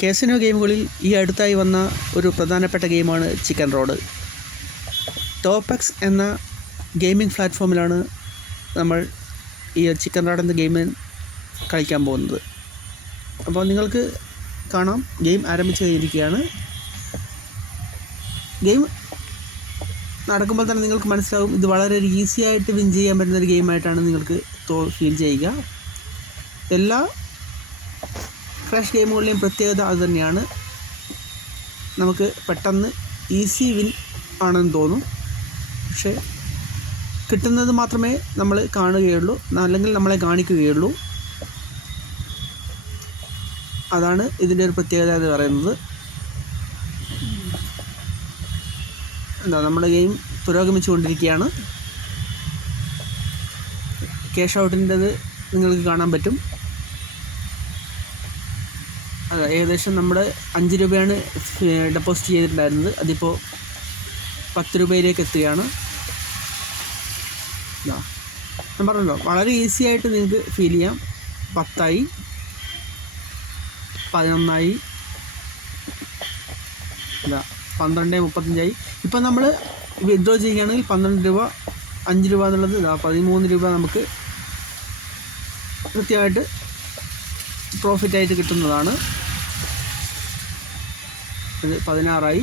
Casino ഗെയിമുകളിൽ ഈ അടുത്തായി വന്ന ഒരു പ്രധാനപ്പെട്ട ഗെയിമാണ് ചിക്കൻ റോഡ്. ടോപെക്സ് എന്ന ഗെയിമിംഗ് പ്ലാറ്റ്ഫോമിലാണ് നമ്മൾ ഈ ചിക്കൻ റോഡ് എന്ന ഗെയിം കളിക്കാൻ പോകുന്നത്. അപ്പോൾ നിങ്ങൾക്ക് കാണാം, ഗെയിം ആരംഭിച്ച് കഴിഞ്ഞിരിക്കുകയാണ്. ഗെയിം നടക്കുമ്പോൾ തന്നെ നിങ്ങൾക്ക് മനസ്സിലാവും, ഇത് വളരെ ഈസി ആയിട്ട് വിൻ ചെയ്യാൻ പറ്റുന്നൊരു ഗെയിമായിട്ടാണ് നിങ്ങൾക്ക് ഫീൽ ചെയ്യുക. എല്ലാ ക്രാഷ് ഗെയിമുകളുടെയും പ്രത്യേകത അത് തന്നെയാണ്. നമുക്ക് പെട്ടെന്ന് ഈസി വിൻ ആണെന്ന് തോന്നും, പക്ഷേ കിട്ടുന്നത് മാത്രമേ നമ്മൾ കാണുകയുള്ളൂ, അല്ലെങ്കിൽ നമ്മളെ കാണിക്കുകയുള്ളൂ. അതാണ് ഇതിൻ്റെ ഒരു പ്രത്യേകത എന്ന് പറയുന്നത്. നമ്മുടെ ഗെയിം പുരോഗമിച്ചുകൊണ്ടിരിക്കുകയാണ്. ക്യാഷ് ഔട്ടിൻ്റെത് നിങ്ങൾക്ക് കാണാൻ പറ്റും. അതെ, ഏകദേശം നമ്മുടെ 5 രൂപയാണ് ഡെപ്പോസിറ്റ് ചെയ്തിട്ടുണ്ടായിരുന്നത്. അതിപ്പോൾ 10 രൂപയിലേക്ക് എത്തുകയാണ്. ഞാൻ പറഞ്ഞല്ലോ, വളരെ ഈസി ആയിട്ട് നിങ്ങൾക്ക് ഫീൽ ചെയ്യാം. 10 11 12:35. ഇപ്പം നമ്മൾ വിത്ഡ്രോ ചെയ്യുകയാണെങ്കിൽ 12 രൂപ, 5 രൂപ എന്നുള്ളത് 13 രൂപ നമുക്ക് കൃത്യമായിട്ട് പ്രോഫിറ്റായിട്ട് കിട്ടുന്നതാണ്. ഇത് 16.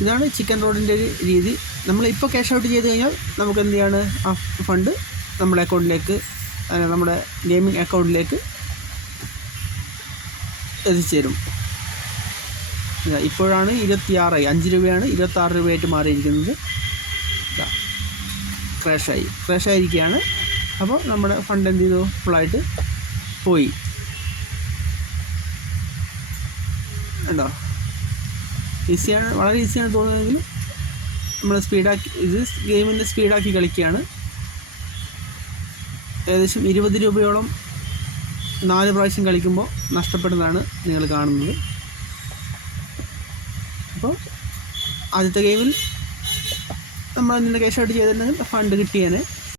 ഇതാണ് ചിക്കൻ റോഡിൻ്റെ ഒരു രീതി. നമ്മളിപ്പോൾ ക്യാഷ് ഔട്ട് ചെയ്ത് കഴിഞ്ഞാൽ നമുക്ക് എന്ത് ചെയ്യാണ്, ആ ഫണ്ട് നമ്മുടെ അക്കൗണ്ടിലേക്ക്, നമ്മുടെ ഗെയിമിംഗ് അക്കൗണ്ടിലേക്ക് എത്തിച്ചേരും. ഇപ്പോഴാണ് 26 5 രൂപയാണ് 26 രൂപയായിട്ട് മാറിയിരിക്കുന്നത്. ക്രാഷായിരിക്കുകയാണ്. അപ്പോൾ നമ്മുടെ ഫണ്ട് എന്ത് ചെയ്തു, ഫുള്ളായിട്ട് പോയി. ഉണ്ടോ, ഈസിയാണ്, വളരെ ഈസിയാണ് തോന്നുന്നതെങ്കിലും നമ്മൾ ഇത് ഗെയിമിൻ്റെ സ്പീഡാക്കി കളിക്കുകയാണ്. ഏകദേശം 20 രൂപയോളം 4 പ്രാവശ്യം കളിക്കുമ്പോൾ നഷ്ടപ്പെടുന്നതാണ് നിങ്ങൾ കാണുന്നത്. അപ്പോൾ ആദ്യത്തെ ഗെയിമിൽ നമ്മൾ നിന്ന് ക്യാഷ് ഔട്ട് ചെയ്തിട്ടുണ്ടെങ്കിൽ ഫണ്ട് കിട്ടിയേനെ.